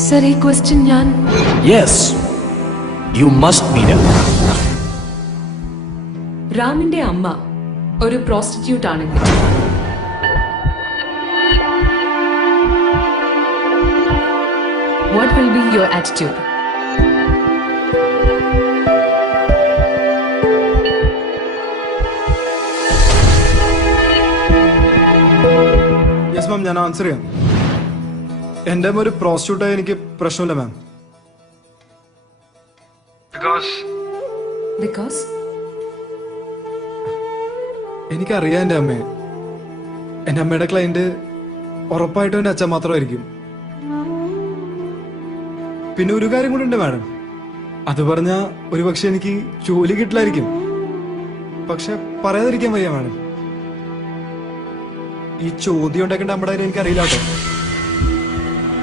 Sir ഈ question ഞാൻ yes you must done റാമിന്റെ അമ്മ ഒരു പ്രോസ്റ്റിറ്റ്യൂട്ട് ആണെങ്കിൽ what will be your attitude yes ma'am ഞാൻ ആൻസർ ചെയ്യാം. എന്റെ അമ്മ ഒരു പ്രോസ്റ്റിറ്റ്യൂട്ടായി എനിക്ക് പ്രശ്നമില്ല മാം ബിക്കോസ് എനിക്കറിയാം എന്റെ അമ്മയെ. എന്റെ അമ്മയുടെ ക്ലയന്റ് ഉറപ്പായിട്ടും എന്റെ അച്ഛൻ മാത്രമായിരിക്കും. പിന്നെ ഒരു കാര്യം കൂടി ഉണ്ട് മാഡം അത് പറഞ്ഞ ഒരു പക്ഷെ എനിക്ക് ജോലി കിട്ടില്ലായിരിക്കും. പക്ഷെ പറയാതിരിക്കാൻ വയ്യ മാഡം ഈ ചോദ്യം ഉണ്ടാക്കേണ്ട നമ്മുടെ കാര്യം എനിക്കറിയില്ല കേട്ടോ.